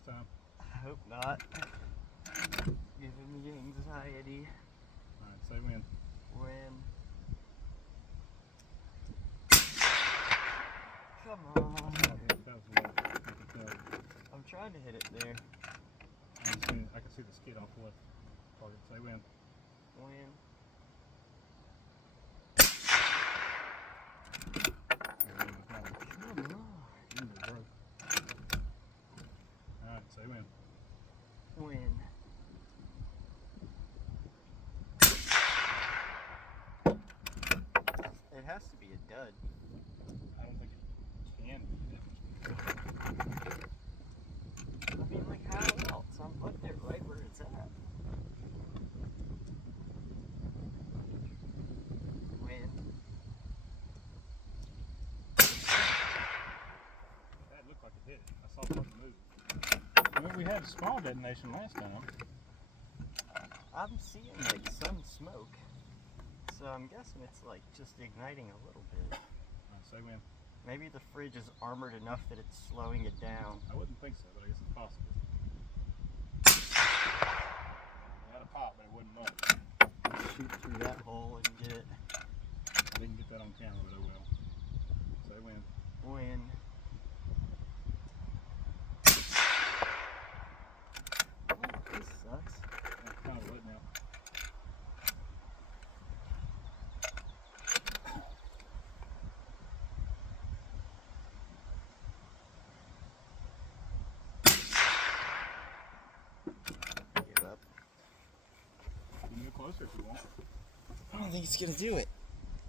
last time? I hope not. Giving me anxiety. Alright, say when. When. Come on. That was low. I can tell. I'm trying to hit it there. I can see the skid off the left target. Say when. When. Come on. Alright, say when. When. It has to be a dud. I don't think it can be. I mean, like, how else? I'm putting it right where it's at. When. That looked like it hit it. I saw something move. Well, we had a small detonation last time. I'm seeing like some smoke, so I'm guessing it's like just igniting a little bit. Alright, say when. Maybe the fridge is armored enough that it's slowing it down. I wouldn't think so, but I guess it's possible. It had a pop, but it wasn't much. Shoot through that hole and get it. I didn't get that on camera, but I will. Say when. When. Oh, this sucks. That's kind of wet now. Give up. You can go closer if you want. I don't think it's gonna do it.